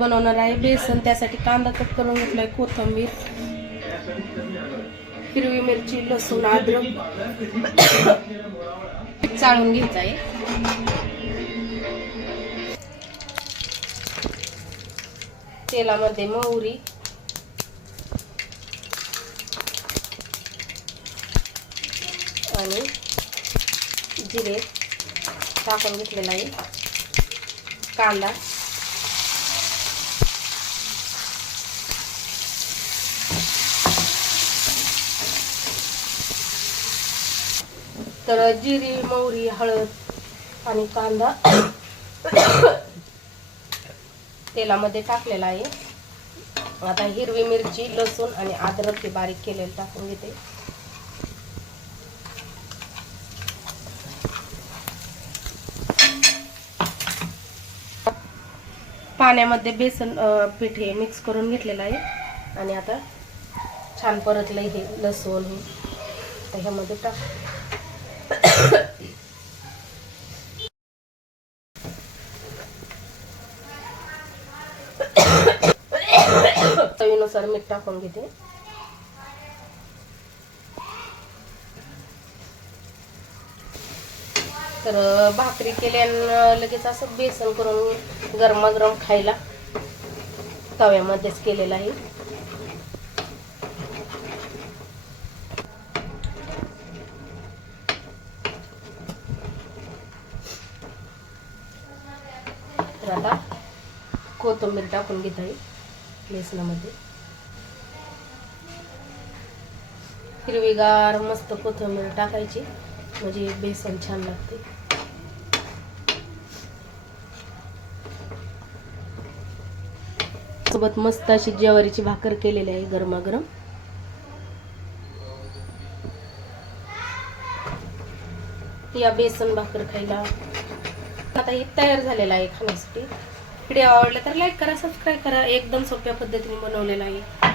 बनवणार आहे. बेसन त्यासाठी कांदा कट करून घेतलाय कोथिंबीर हिरवी मिरची लसूण अद्रक. चाळून घ्यायचं आहे तेलामध्ये मोहरी. आणि जिरे टाकून घेतलेला आहे. कांदा. तर जिरी मोहरी हळद आणि कांदा तेलामध्ये टाकलेला आहे. आता हिरवी मिरची लसूण आणि अद्रक हे बारीक केलेलं टाकून घेते. पाण्यामध्ये बेसन पीठ हे मिक्स करून घेतलेलं आहे. आणि आता छान परतलं हे लसूण हे. ह्यामध्ये टाक चवीनुसार मीठ टाकून घेते. तर भाकरी केल्यानं लगेच असं बेसन करून गरमागरम खायला तव्यामध्येच केलेलं आहे. तर आता कोथिंबीर टाकून घेत आहे बेसनामध्ये. हिरवीगार मस्त कोथिंबीर टाकायची. म्हणजे बेसन छान लागते. सोबत मस्त अशी ज्वारीची भाकर केलेली आहे गरमागरम. या बेसन भाकर खायला आता हे तयार झालेला आहे खाण्यासाठी. व्हिडिओ आवडला तर लाईक करा सबस्क्राईब करा. एकदम सोप्या पद्धतीने बनवलेला आहे.